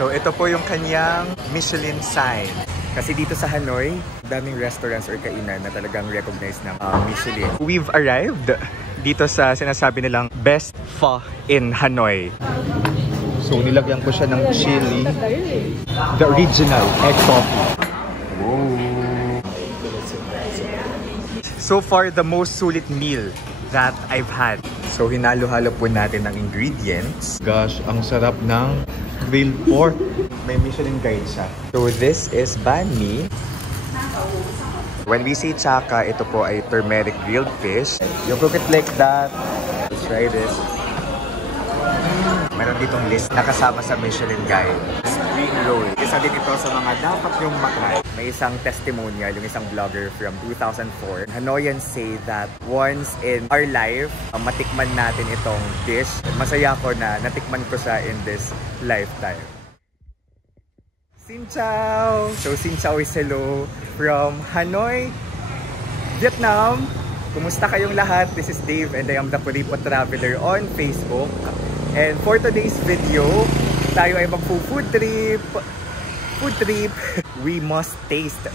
So ito po yung kanyang Michelin sign. Kasi dito sa Hanoi, daming restaurants or kainan na talagang recognized ng Michelin. We've arrived dito sa sinasabi nilang best pho in Hanoi. So nilagyan ko siya ng chili. The original egg coffee. Whoa. So far, the most sulit meal that I've had. So hinalo-halo po natin ang ingredients. Gosh, ang sarap ng grilled pork. May Michelin guide siya. So this is banh mi. When we say chaka, ito po ay turmeric grilled fish. You cook it like that. Let's try this. Meron ditong list na kasama sa Michelin guide. Spring roll. Isa din ito sa mga dapat yung matry. May isang testimonial, yung isang vlogger from 2004. Hanoians say that once in our life, matikman natin itong dish. Masaya ko na natikman ko siya in this lifetime. Xin chào! So xin chào is hello from Hanoi, Vietnam. Kumusta kayong lahat? This is Dave and I am the Puripo Traveler on Facebook. And for today's video, tayo ay mag-food trip. We must taste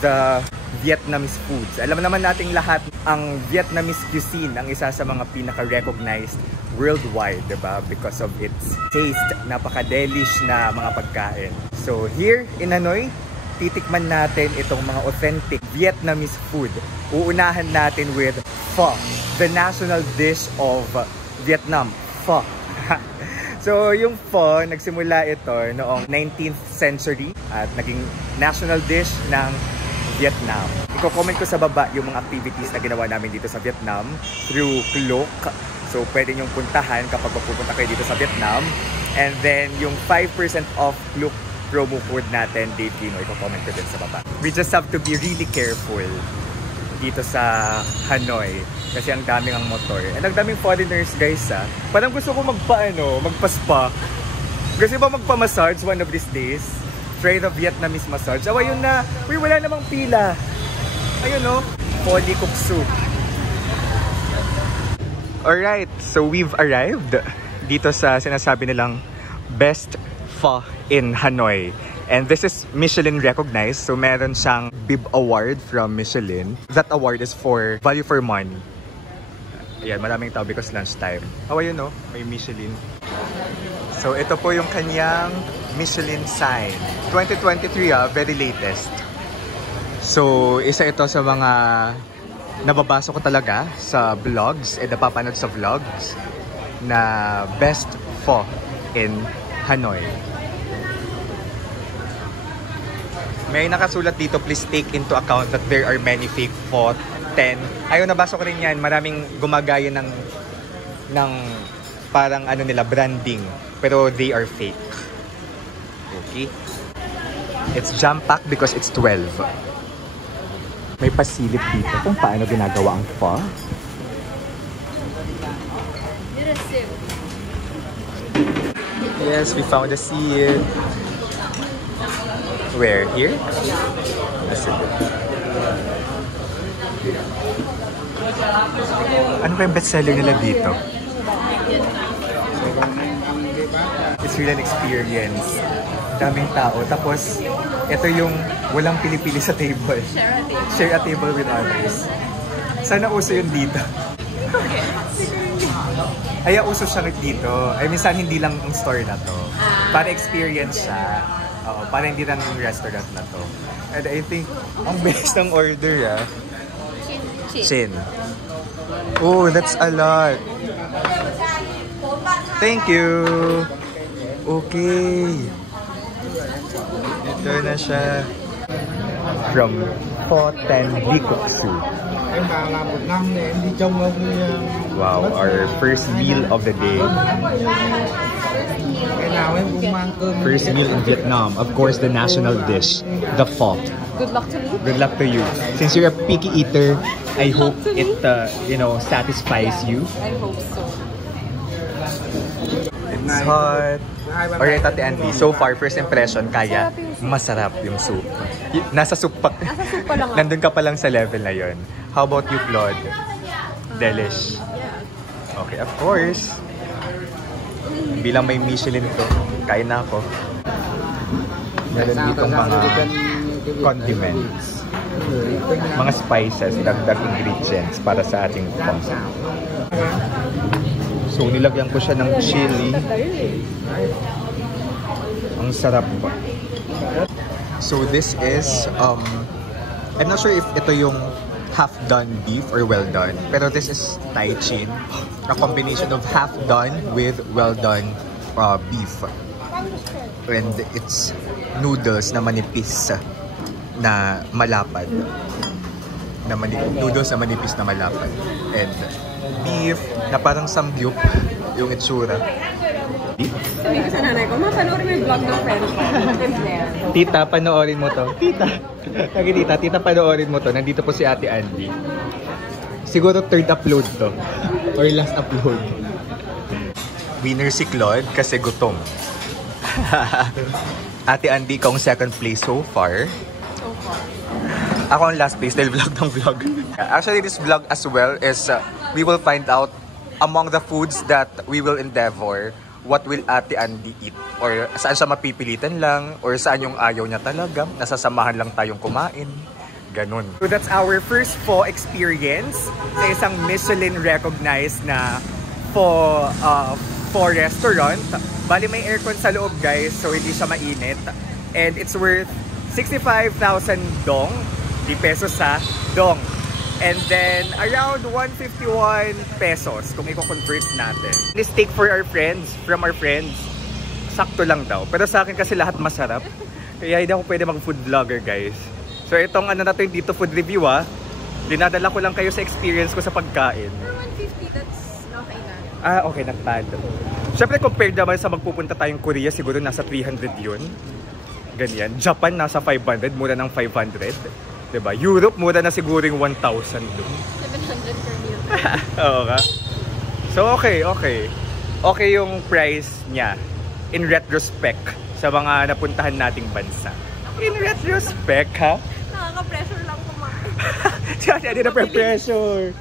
the Vietnamese foods. Alam naman nating lahat, ang Vietnamese cuisine ang isa sa mga pinaka-recognized worldwide, diba? Because of its taste, napaka-delish na mga pagkain. So here in Hanoi, titikman natin itong mga authentic Vietnamese food. Uunahan natin with pho, the national dish of Vietnam. Pho. So yung pho, nagsimula ito noong 19th century at naging national dish ng Vietnam. Iko-comment ko sa baba yung mga activities na ginawa namin dito sa Vietnam through Klook. So pwede nyong puntahan kapag pupunta kayo dito sa Vietnam. And then yung 5% off Klook promo code natin, Dave Dino, iko-comment ko din sa baba. We just have to be really careful dito sa Hanoi kasi ang daming ang motor. And ang daming foreigners guys Parang gusto ko magpa-spa. Kasi ba magpa-massage one of these days? Try the Vietnamese massage. Awa yun na, uy wala namang pila. Ayun Pho Li Kuk Su. Alright, so we've arrived dito sa sinasabi nilang best pho in Hanoi. And this is Michelin recognized. So meron siyang Bib Award from Michelin. That award is for value for money. Ayan, maraming tao because lunchtime. How yun may Michelin. So ito po yung kanyang Michelin sign. 2023 very latest. So isa ito sa mga nababasa ko talaga sa vlogs and napapanood sa vlogs na best pho in Hanoi. May nakasulat dito, please take into account that there are many fake pho 10. Ayun, nabasa ko rin yan. Maraming gumagaya ng parang nila, branding. Pero they are fake. Okay? It's jam-packed because it's 12. May pasilip dito kung paano ginagawa ang pho. Yes, we found a seed. Where? Here? Ano ba yung bestseller nila dito? It's really an experience. Daming tao. Tapos, ito yung walang pili-pili sa table. Share a table with others. Sana uso yun dito. Ay, uso siya dito. Ay, minsan hindi lang ang store na to. Para experience siya. Para hindi lang yung restaurant na to. And I think, ang bilis ng order Chin. Oh, that's a lot. Thank you. Okay. Ito na siya. From Pho Tan Li Kuk Su. Wow, our first meal of the day. First meal in Vietnam. Of course, the national dish, the pho. Good luck to me. Good luck to you. Since you're a picky eater, I hope it, satisfies you. I hope so. It's hot. Alright, Ate Andy, so far, first impression, kaya masarap yung soup. Nasa soup pa. Nasa soup pa lang. Nandun ka pa lang sa level na yon. How about you, Claude? Delish. Okay, of course. Bilang may Michelin to, kain na ako. Meron ditong mga condiments. Mga spices, dagdag ingredients para sa ating pang. So, nilagyan ko siya ng chili. Ang sarap pa. So, this is, I'm not sure if ito yung half-done beef or well-done. Pero this is Thai chin. A combination of half-done with well-done beef. And it's noodles na manipis na malapad. Noodles na manipis na malapad. And beef na parang samgyup yung itsura. Sabi ko sa nanay ko, panoorin mo yung vlog ng friends ko. I'm there. Tita, panoorin mo to. Tita, panoorin mo to. Nandito po si Ate Andy. Siguro third upload to. Or last upload. Winner si Claude kasi gutom. Ate Andy, ikaw ang second place so far. Ako ang last place dahil vlog ng vlog. Actually, this vlog as well is we will find out among the foods that we will endeavor what will Ate Andy eat. Or saan siya mapipilitan lang or saan yung ayaw niya talaga. Nasasamahan lang tayong kumain. Ganun. So that's our first pho experience sa isang Michelin recognized na pho restaurant. Bali may aircon sa loob guys, so hindi siya mainit. And it's worth 65,000 dong. Di pesos sa dong. And then around 151 pesos kung i-convert natin. This take for our friends, from our friends. Sakto lang daw. Pero sa akin kasi lahat masarap. Kaya hindi ako pwede mag-food vlogger guys. So itong ano natin dito, food review dinadala ko lang kayo sa experience ko sa pagkain. For 150, that's okay na. Okay, nagpad. Siyempre compared naman sa magpupunta tayong Korea, siguro nasa 300 yun. Ganyan. Japan nasa 500, mura ng 500. Diba? Europe, mura na siguro yung 1,000 doon. 700 per meal. Oo ka. So okay. Okay yung price niya in retrospect sa mga napuntahan nating bansa. In retrospect, ha? Nakaka-pressure lang kumain. Siya, hindi na pressure.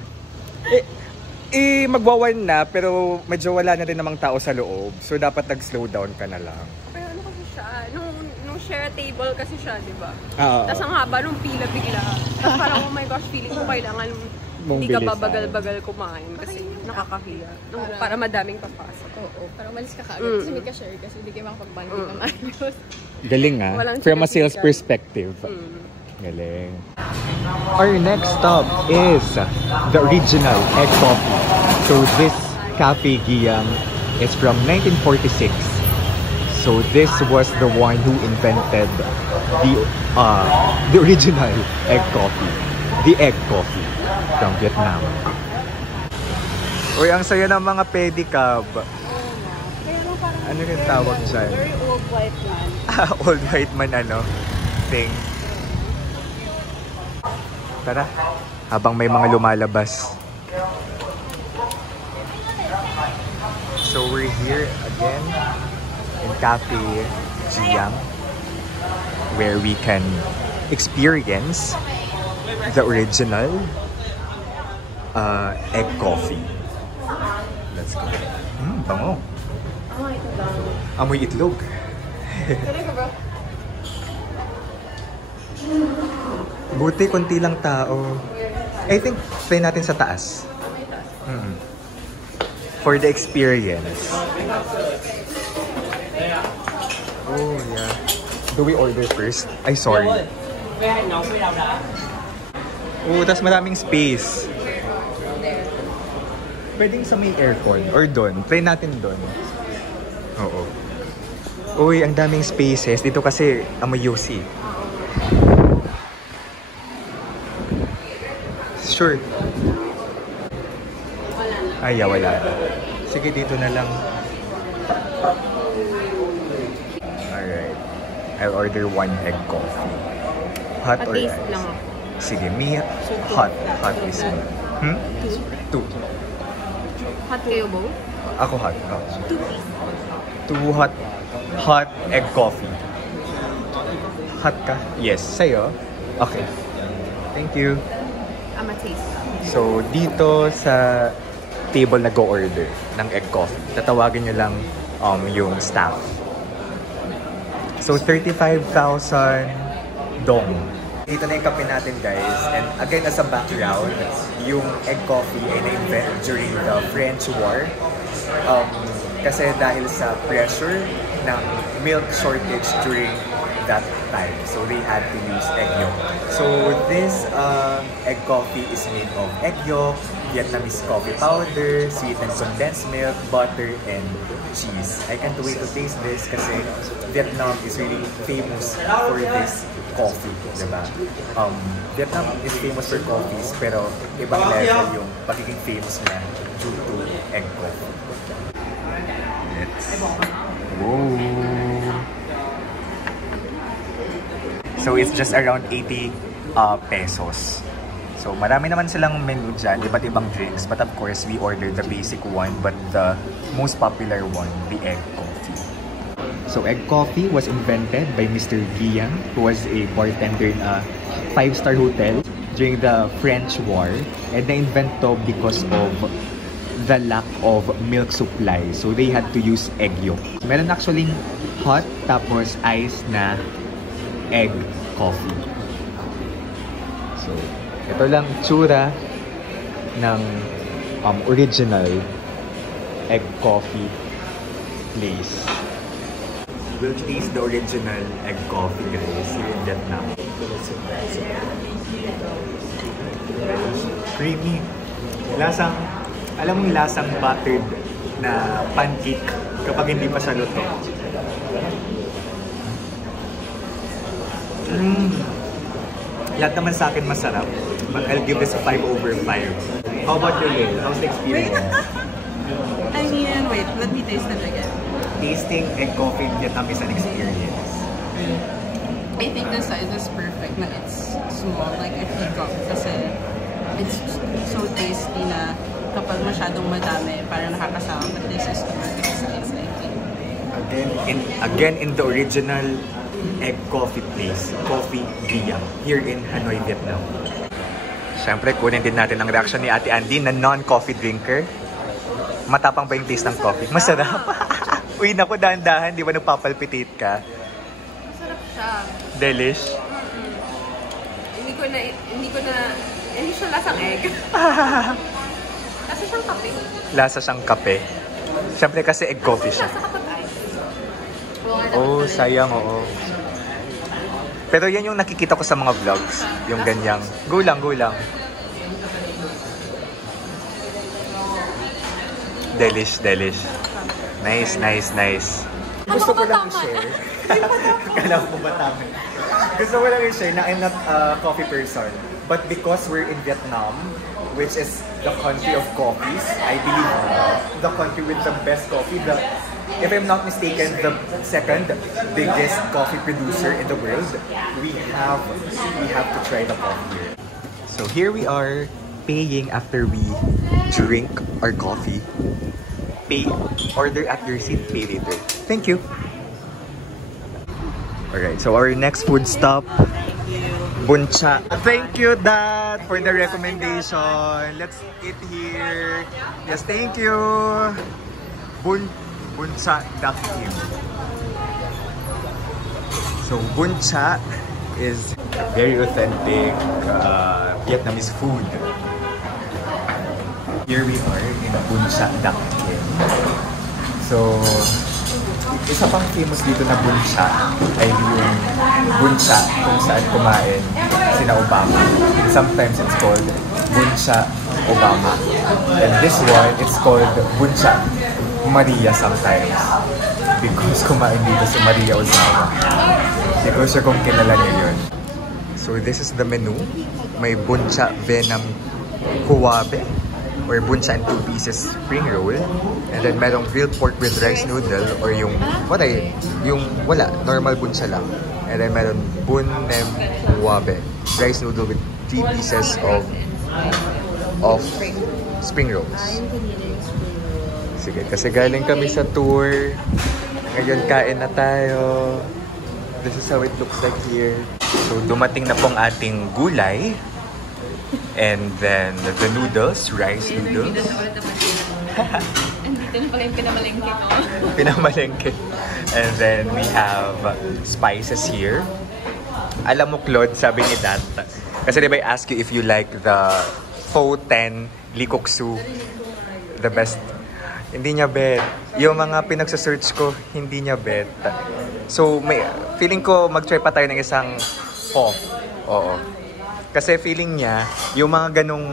Magwawan na, pero medyo wala na rin namang tao sa loob. So, dapat nag-slow down ka na lang. Pero ano kasi siya, nung share table kasi siya, di ba? Oo. Tapos ang haba nung pila bigla. Tapos parang, oh my gosh, feeling ko kailangan hindi ka babagal-bagal kumain kasi nakakahiya. Para madaming papasok. Oo, para malis ka kaagad. Kasi may ka-share kasi hindi kayo makapag-banding ng ayos. Galing from a sales perspective. Galing. Our next stop is the original egg coffee. So this Cafe Giyang is from 1946. So this was the one who invented the original egg coffee. The egg coffee from Vietnam. Uy, ang saya ng mga pedicab. Ano yung tawag dyan? Very old white man. Old white man thing. Tara, habang may mga lumalabas. So we're here again in Cafe Giyang, where we can experience the original egg coffee. Let's go. Bango. Amoy itlog. Buti konti lang tao. I think try natin sa taas. For the experience. Oh yeah. Do we order first? Ay sorry. Oh, tas maraming space. Pwedeng sa may aircon or doon. Try natin doon. Oo. Uy, ang daming spaces. Dito kasi amoy UC. Sure. Ay, wala. Sige, dito na lang. Alright. I'll order 1 egg coffee. Hot or ice? Lang ako. Sige, me hot. Hot is me. 2. Hot kayo both? Ako hot. 2 hot egg coffee. Hot ka? Yes. Sa'yo? Okay. Thank you. I'm a taste. So, dito sa table na go-order ng egg coffee, tatawagin nyo lang yung staff. So 35,000 dong. Dito na yung kape natin, guys. And again, as a background, yung egg coffee ay na-invent during the French War. Kasi dahil sa pressure ng milk shortage during that time. So they had to use egg yolk. So this egg coffee is made of egg yolk, Vietnamese coffee powder, sweetened condensed milk, butter, and cheese. I can't wait to taste this kasi Vietnam is really famous for this coffee, diba? Vietnam is famous for coffees, pero ibang level yung pagiging famous niya due to egg coffee. Whoa! So it's just around 80 pesos. So marami naman silang menu dyan, iba't ibang drinks. But of course, we ordered the basic one, but the most popular one, the egg coffee. So egg coffee was invented by Mr. Guillain, who was a bartender in a 5-star hotel during the French War. And na-invent to because of the lack of milk supply. So they had to use egg yolk. Meron actually hot tapos ice na egg coffee. So, ito lang tsura ng original egg coffee place. We'll taste the original egg coffee, guys, here in Vietnam. Creamy. Lasang, alam mong lasang buttered na pancake kapag hindi pa siya luto. Lahat naman sa akin masarap. But I'll give this a 5/5. How about you, Lil? How's the experience? I mean, wait, let me taste it again. Tasting egg coffee in Vietnam is an experience. I think the size is perfect na it's small, like a teacup. Kasi it's so tasty na kapag masyadong madami, parang nakakasama. But this is perfect size, I think. Again in the original egg coffee place, Coffee Guillain, here in Hanoi, Vietnam. Siyempre, kunin din natin ang reaction ni Ate Andy na non-coffee drinker. Matapang ba yung taste ng coffee? Masarap. Uy, naku, dahan-dahan. Di ba nagpapalpitate ka? Masarap siya. Delish? Hindi siya lasang egg. Lasa siyang kape. Lasa siyang kape. Siyempre kasi egg coffee siya. Lasa kapag ice. Oh, sayang, oo. Pero yan yung nakikita ko sa mga vlogs. Yung ganyang, go lang. Delish. Nice. Gusto ko lang i-share. Kala ko ba tama? Gusto ko lang i-share na I'm not a coffee person. But because we're in Vietnam, which is the country of coffees, I believe the country with the best coffee, if I'm not mistaken, the second biggest coffee producer in the world, we have to try the coffee here. So here we are paying after we drink our coffee. Order at your seat, pay later. Thank you. Alright, so our next food stop, Bún Cha. Thank you, Dad, for the recommendation. Let's eat here. Yes, thank you. Bún Cha Duck Kim. So Bún Cha is very authentic Vietnamese food. Here we are in Bún Cha Duck Kim. So, isa pang famous dito na Bún Cha ay yung Bún Cha kung saan kumain sina Obama. And sometimes it's called Bún Cha Obama. And this one, it's called Bún Cha Maria sometimes. Because kumain dito si Maria Ozawa. Hindi ko siya kung kilala niyo yun. So this is the menu. May Bún Cha Venom Huabe or Bún Cha and 2 pieces spring roll. And then merong grilled pork with rice noodle or yung normal Bún Cha lang. And then meron Bún Nem Huabe, rice noodle with 3 pieces of spring rolls. Sige, kasi galing kami sa tour. Ngayon kain na tayo. This is how it looks like here. So dumating na pong ating gulay. And then the noodles, rice noodles. Andito na pala yung pinamalengke ko. Pinamalengke. And then we have spices here. Alam mo, Claude, sabi ni Dad, kasi diba I ask you if you like the Pho Ten Likoksu, the best. Hindi niya bet. Yung mga pinagsasearch ko, hindi niya bet. So, feeling ko mag-try pa tayo ng isang pho. Oo. Kasi feeling niya, yung mga ganong,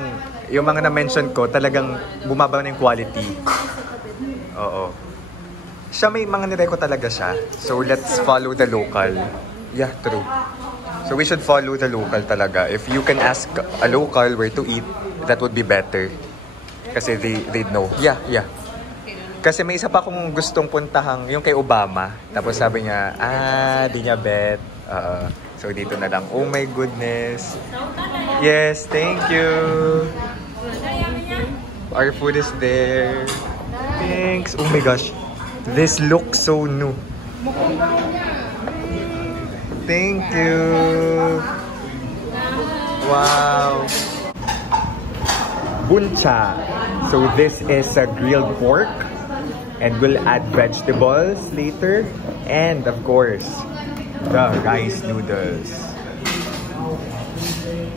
yung mga na-mention ko, talagang bumaba na yung quality. Oo. Siya may mga nireko talaga siya. So, let's follow the local. Yeah, true. So, we should follow the local talaga. If you can ask a local where to eat, that would be better. Kasi they'd know. Yeah. Kasi may isa pa akong gustong puntahang, yung kay Obama. Tapos sabi niya, di niya bet. So dito na lang. Oh my goodness. Yes, thank you. Our food is there. Thanks. Oh my gosh. This looks so new. Thank you. Wow. Buncha. So this is a grilled pork. And we'll add vegetables later. And of course, the rice noodles.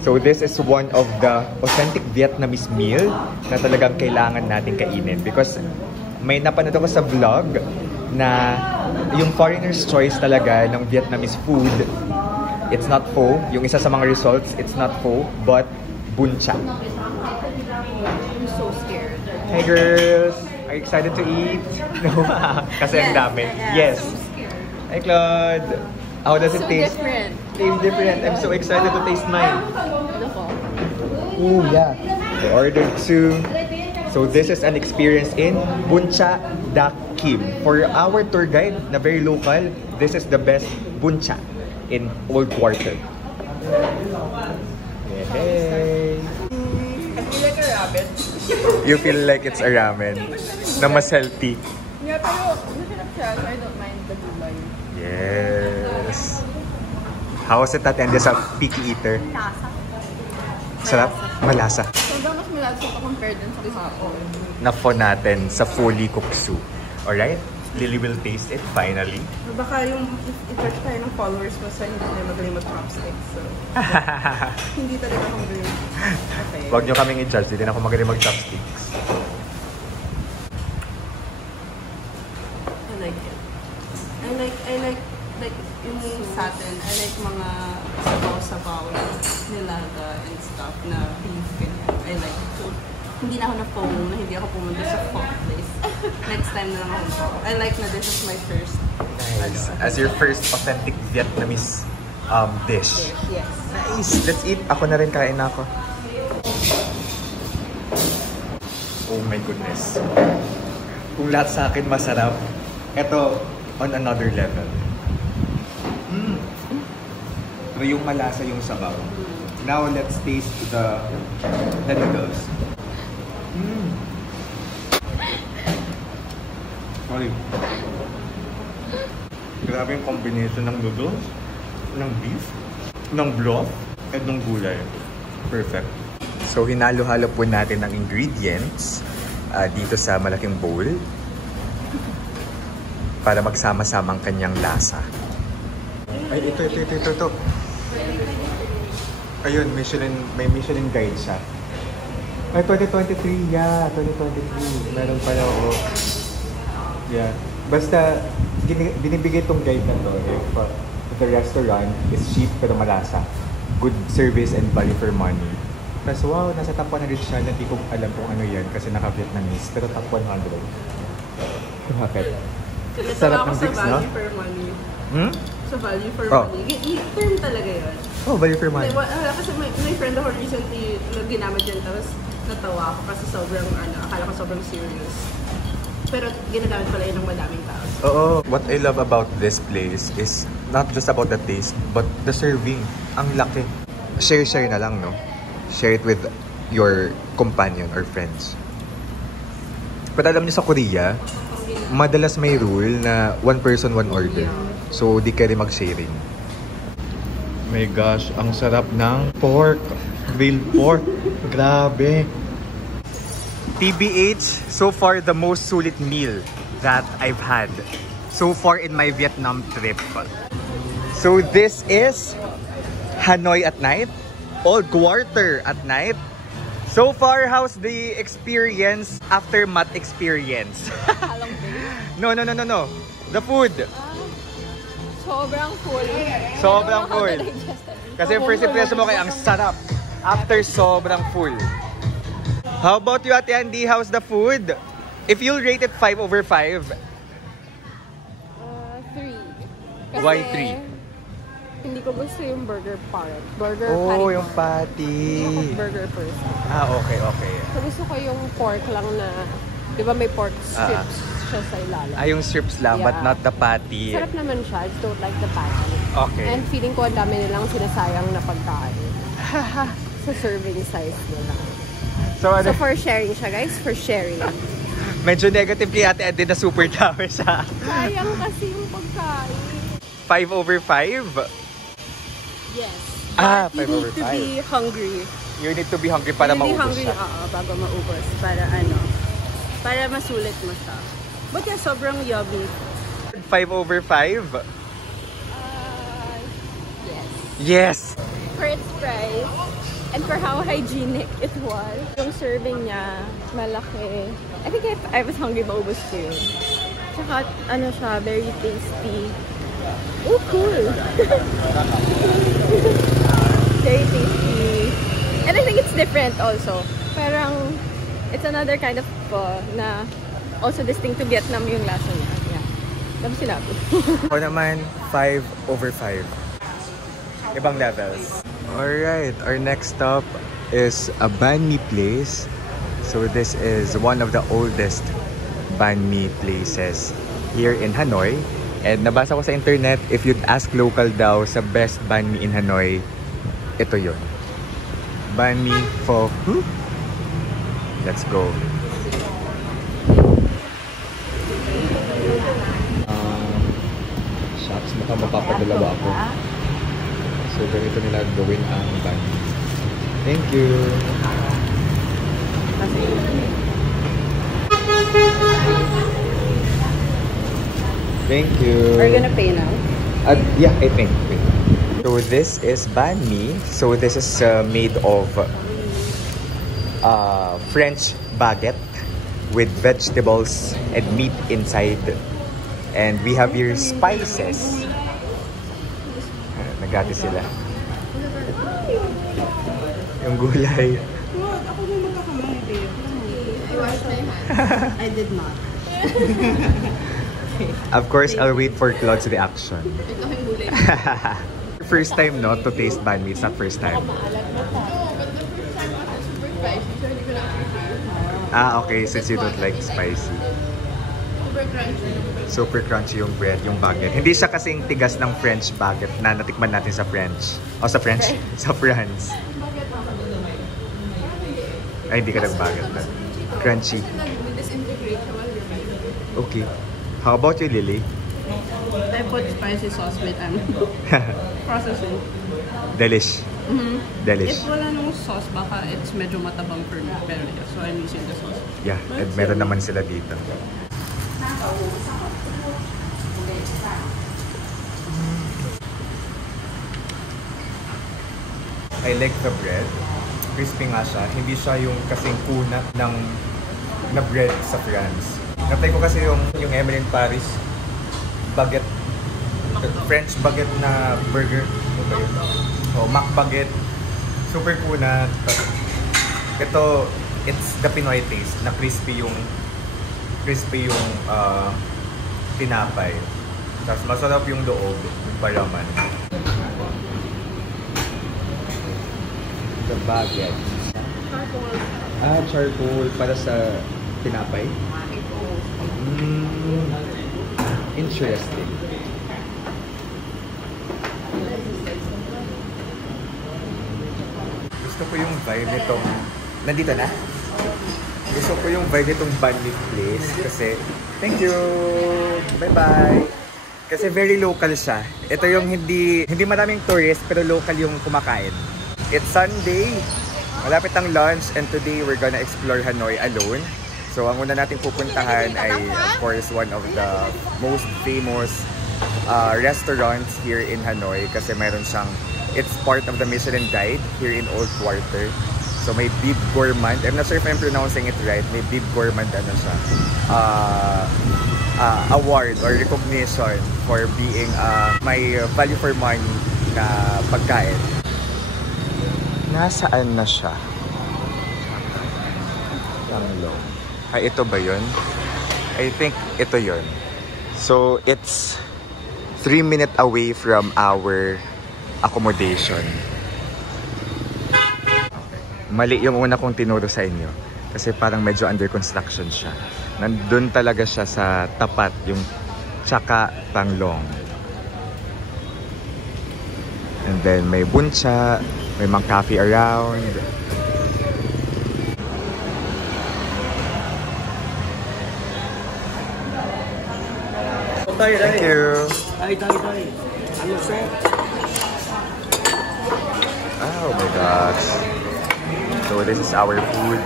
So this is one of the authentic Vietnamese meal na talagang kailangan natin kainin. Because may napanood ako sa vlog na yung foreigner's choice talaga ng Vietnamese food, it's not pho. Yung isa sa mga results, it's not pho, but buncha. I'm so scared. Hey girls! Are you excited to eat? No, kasi ang dami. Yes. Hi Claude! How does it taste? Different. Tastes different. I'm so excited to taste mine. Ooh, yeah. I ordered 2. So this is an experience in Buncha Dak Kim. For our tour guide na very local, this is the best buncha in Old Quarter. Hey! I feel like a rabbit. You feel like it's a ramen na mas healthy. Yeah, pero masarap siya, so I don't mind the gulay. Yes. How was it attend sa picky eater? Lasa. Sarap? Malasa. Sobrang mas malasa pa compared dun sa kahapon. Na pho natin sa Pho Likoksu. Alright? Lily will taste it finally. Baka yung i-touch tayo ng followers mo sa hindi na magaling mag-chopsticks. So, hindi talaga ako magaling. Okay. Huwag nyo kaming i-judge. Hindi na ako magaling mag-chopsticks. I like it. I like yung satin. I like mga sabaw-sabaw, nilaga and stuff na beef ganyan. I like it. So, hindi na ako na-FOMO na hindi ako pumunta sa pho place. Next time na lang ako. I like na this is my first. Nice. As your first authentic Vietnamese dish. Yes. Nice. Let's eat. Ako na rin, kain na ako. Oh my goodness. Kung lahat sa akin masarap, ito on another level. Pero yung malasa yung sabaw. Now let's taste the noodles. Sorry. Grabe yung combination ng noodles, ng beef, ng broth, at ng gulay. Perfect. So hinalo-halo po natin ang ingredients dito sa malaking bowl para magsama-sama ang kanyang lasa. Ay, ito. Ayun, may Michelin guide siya. Ay, 2023. Yeah, 2023. Meron pala ako. Yeah. Basta, binibigay itong guide na to if the restaurant is cheap pero malasa. Good service and value for money. Tapos, wow, nasa top 100 siya. Hindi ko alam kung ano yan kasi naka-Vietnamese. Pero top 100. Bakit? Sarap ng drinks, no? Value for money. Sa value for Oh. money. Term talaga yun. Oh, value for money. Kasi may friend ako recently na ginamit yan, tapos natawa ako kasi sobrang, akala ko sobrang serious. Pero ginagamit pala yun ng madaming tao. Oo. What I love about this place is not just about the taste, but the serving. Ang laki. Share na lang, no? Share it with your companion or friends. But alam niyo sa Korea, madalas may rule na one person, one order. So, di kayo mag-sharing. My gosh, ang sarap ng pork. Grilled pork. Grabe. TBH, so far the most sulit meal that I've had so far in my Vietnam trip. So this is Hanoi at night, Old Quarter at night. So far, how's the experience, aftermath experience? Halong day. No. The food. Sobrang full. Sobrang full. Kasi yung first impression mo kay ang sarap. After sobrang full. How about you, Ate Andy? How's the food? If you'll rate it 5 over 5. 3. Why 3? Hindi ko gusto yung burger part. Burger Oh, patty. yung patty. Hindi ako burger person. Okay. So gusto ko yung pork lang na, di ba may pork strips siya sa ilalim. Yung strips lang, but not the patty. Sarap naman siya. I just don't like the patty. Okay. And feeling ko ang dami nilang sinasayang na pagkain. Sa serving size nila. So for sharing siya, guys. For sharing. medyo negative kay Ate Andy na super dami siya. Sayang kasi yung pagkain. 5 over 5? Yes. 5 You over need to 5. be hungry. You need to be hungry para maubos siya. Bago maubos. Para masulit mo siya. But yeah, sobrang yummy. 5 over 5? Yes. Yes! For its price, and for how hygienic it was. Yung serving niya, malaki. I think if I was hungry, maubos ko yun. Tsaka, siya, very tasty. Oh, cool! Very tasty. And I think it's different also. Parang, it's another kind of pho na also distinct to Vietnam yung lasa niya. Yeah. Dami sinabi. Ako naman, 5 over 5. Ibang levels. Alright, our next stop is a banh mi place. So this is one of the oldest banh mi places here in Hanoi. And nabasa ko sa internet, if you'd ask local daw sa best banh mi in Hanoi, ito yun. Banh mi pho. Let's go. Shops, mukhang mapapadalawa ako. So, ganito nila gawin ang banh mi. Thank you! Thank you! Are you gonna pay now? Yeah, I think. So, this is banh mi. So, this is made of French baguette with vegetables and meat inside. And we have here spices. Nagati sila. Yung gulay. What? Ako din magkakamay, babe. I did not. Of course, I'll wait for Claude's reaction. First time, no, to taste banh mi. It's not first time. Okay. Since you don't like spicy. Super crunchy yung bread, yung baguette. Hindi siya kasing tigas ng French baguette na natikman natin sa French. O sa French? Sa France. Ay, hindi ka nag-baguette. Crunchy. Okay. How about you, Lily? I put spicy sauce with processing. Delish. Delish. If wala nung sauce, baka it's medyo matabang for me. Pero yeah, so I'm using the sauce. Yeah, at meron naman sila dito. I like the bread. Crispy nga siya. Hindi siya yung kasing kunat ng na bread sa France. Natry ko kasi yung Emily in Paris baguette, French baguette na burger. Ano ba yun? Mac baguette. Super kunat. Ito, it's the Pinoy taste na crispy yung tinapay. Tapos masarap yung loob, yung palaman. The baguette. Charcoal. Charcoal para sa tinapay? Interesting. Gusto ko yung vibe nitong... Nandito na? Gusto ko yung vibe nitong banh mi place kasi... Thank you! Bye-bye! Kasi very local siya. Ito yung hindi maraming tourist pero local yung kumakain. It's Sunday. Malapit ang lunch and today we're gonna explore Hanoi alone. So ang una nating pupuntahan ay of course one of the most famous restaurants here in Hanoi kasi meron siyang, it's part of the Michelin Guide here in Old Quarter. So may Bib Gourmand, I'm not sure if I'm pronouncing it right, may Bib Gourmand ano siya, award or recognition for being may value for money na pagkain. Nasaan na siya? Tanglong. Ay, ito ba yun? I think ito yun. So, it's 3 minutes away from our accommodation. Mali yung una kong tinuro sa inyo. Kasi parang medyo under construction siya. Nandun talaga siya sa tapat, yung Tsaka Tanglong. And then may buncha, may mga cafe around. Thank you. Oh my gosh. So this is our food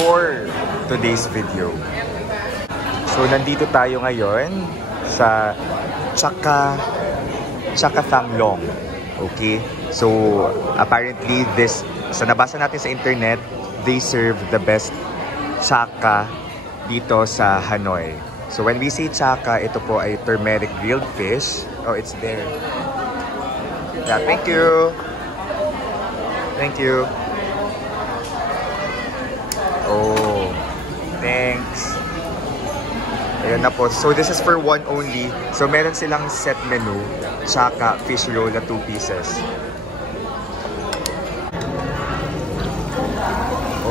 for today's video. So nandito tayo ngayon sa Tsaka Tanglong. Okay? So apparently this, sa nabasa natin sa internet, they serve the best tsaka dito sa Hanoi. So when we say tsaka, ito po ay turmeric grilled fish. Oh, it's there. Yeah, thank you. Thank you. Oh, thanks. Ayan na po. So this is for one only. So meron silang set menu, tsaka fish roll na 2 pieces.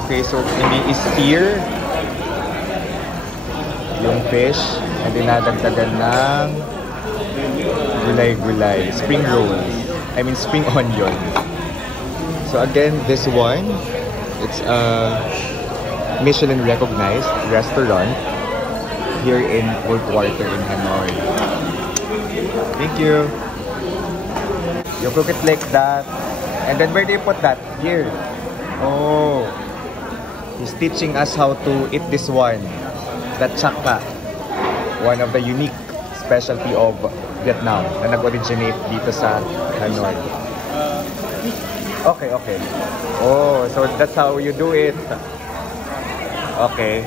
Okay, so ini-steer yung fish and dinadagdagan ng gulay-gulay, spring rolls, I mean spring onion. So again, this one, it's a Michelin recognized restaurant here in Old Quarter in Hanoi. Thank you. You cook it like that, and then where do you put that? Here. Oh, he's teaching us how to eat this one. The tsaka, one of the unique specialty of Vietnam na nag-originate dito sa Hanoi. Okay, okay. Oh, so that's how you do it. Okay.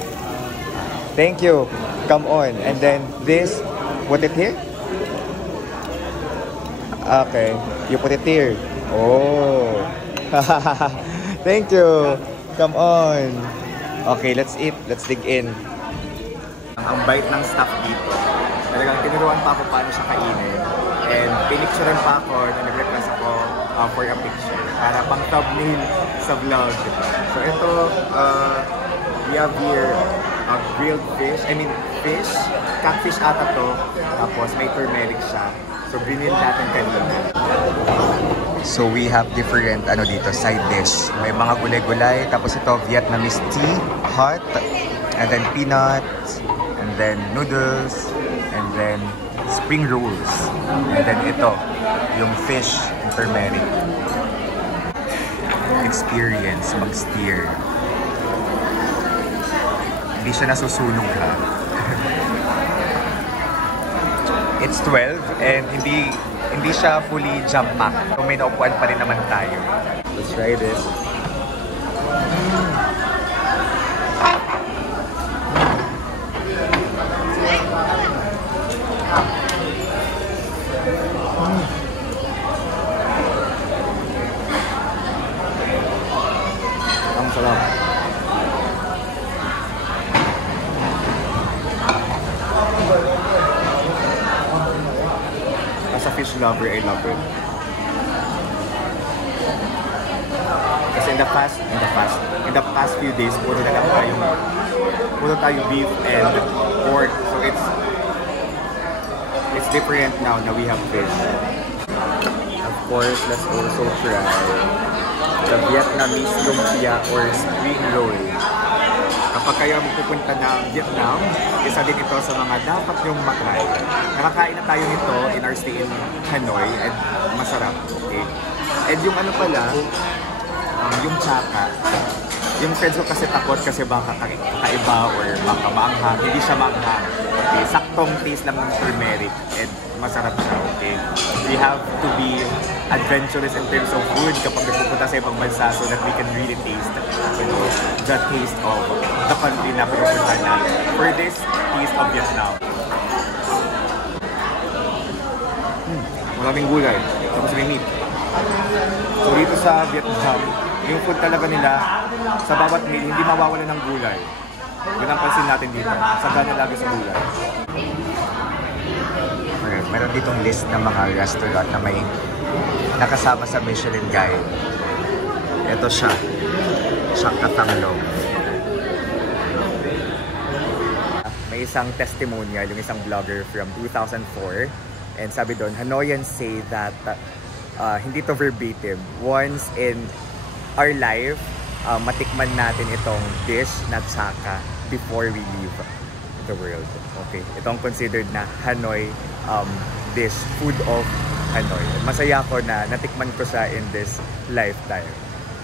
Thank you. Come on. And then this, put it here? Okay. You put it here. Oh. Thank you. Come on. Okay, let's eat. Let's dig in. Ang bite ng staff dito. Talagang tinuruan pa ako paano siya kainin. And pinicturean pa ako na nag-request ako for a picture. Para pang thumbnail sa vlog. So ito, we have here grilled fish. I mean, fish. Catfish ata to. Tapos may turmeric siya. So grinil natin kanina. So we have different dito, side dish. May mga gulay-gulay. Tapos ito, Vietnamese tea, hot. And then peanuts. And then noodles, and then spring rolls, and then ito, yung fish and turmeric. Experience mag-steer. Hindi siya nasusunog ha. It's 12 and hindi siya fully jam-packed. So may naupuan pa rin naman tayo. Let's try this. Ang sarap. As a fish lover, I love it. Kasi in the past few days, puro tayo beef and pork. So it's different now na we have fish. Of course, let's also try the Vietnamese lumpia or spring roll. Kapag kayo magpupunta ng Vietnam, isa din ito sa mga dapat yung matry. Nakakain na tayo nito in our stay in Hanoi and masarap. Okay? And yung pala, yung tsaka, Yung friends ko kasi takot kasi baka kakaiba or baka maanghang. Hindi siya maanghang. Okay, saktong taste lang ng turmeric and masarap siya, okay? We have to be adventurous in terms of food kapag nagpupunta sa ibang bansa so that we can really taste, you know, the taste of the country na pinupunta natin. For this, taste of Vietnam. Maraming gulay, tapos may meat. So dito sa Vietnam, yung food talaga nila, sa bawat meal, hindi mawawala ng gulay. Yun ang pansin natin dito. Sagana lagi sa gulay. Okay, meron ditong list ng mga restaurant na may nakasama sa Michelin Guide. Ito siya. Shaka Thang Long. May isang testimonial, yung isang vlogger from 2004. And sabi doon, Hanoians say that hindi to verbatim. Once in our life, matikman natin itong dish na tsaka before we leave the world. Okay, itong considered na Hanoi dish, food of Hanoi. Masaya ako na natikman ko siya in this lifetime.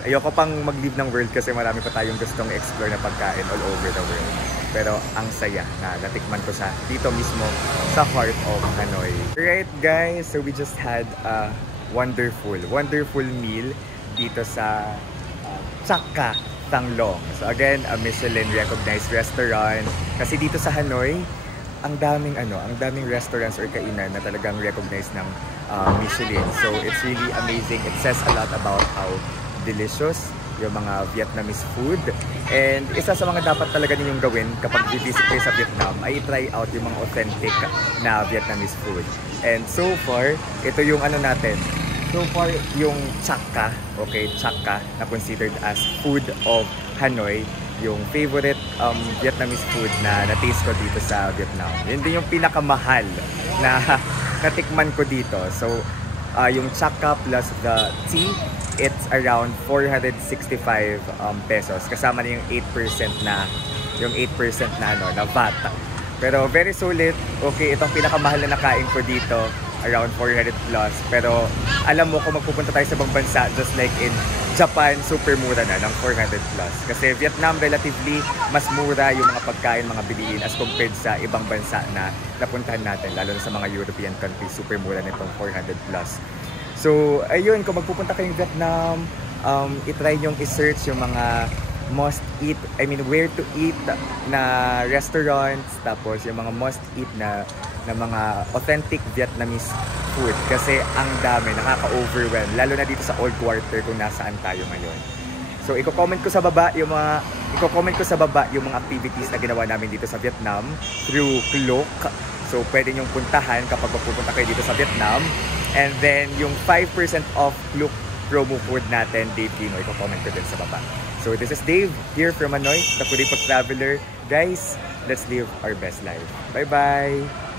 Ayoko pang mag-leave ng world kasi marami pa tayong gustong explore na pagkain all over the world. Pero ang saya na natikman ko siya dito mismo sa heart of Hanoi. Alright guys, so we just had a wonderful meal dito sa Shaka Thang Long. So again, a Michelin recognized restaurant. Kasi dito sa Hanoi, ang daming restaurants or kainan na talagang recognized ng Michelin. So it's really amazing. It says a lot about how delicious yung mga Vietnamese food. And isa sa mga dapat talaga ninyong gawin kapag visit kayo sa Vietnam ay try out yung mga authentic na Vietnamese food. And so far, ito yung natin. So far, yung Chaka, okay, Chaka na considered as food of Hanoi, yung favorite Vietnamese food na na-taste ko dito sa Vietnam. Yun din yung pinakamahal na natikman ko dito. So, yung Chaka plus the tea, it's around 465 pesos. Kasama na yung 8% na na VAT. Pero very solid. Okay, itong pinakamahal na nakain ko dito, around 400 plus. Pero alam mo kung magpupunta tayo sa ibang bansa, just like in Japan, super mura na ng 400 plus. Kasi Vietnam, relatively, mas mura yung mga pagkain, mga bilihin as compared sa ibang bansa na napuntahan natin. Lalo na sa mga European countries, super mura nitong 400 plus. So, ayun, kung magpupunta kayong Vietnam, itry nyong i-search yung mga where to eat na restaurants, tapos yung mga must eat na mga authentic Vietnamese food. Kasi ang dami, nakaka-overwhelm, lalo na dito sa Old Quarter kung nasaan tayo ngayon. So, i-comment ko sa baba yung mga activities na ginawa namin dito sa Vietnam through Klook. So, pwede nyong puntahan kapag pupunta kayo dito sa Vietnam. And then, yung 5% off Klook promo code natin, Dave Dino, i-comment ko din sa baba. So, this is Dave here from Hanoi, the Kuripot Traveler. Guys, let's live our best life. Bye-bye!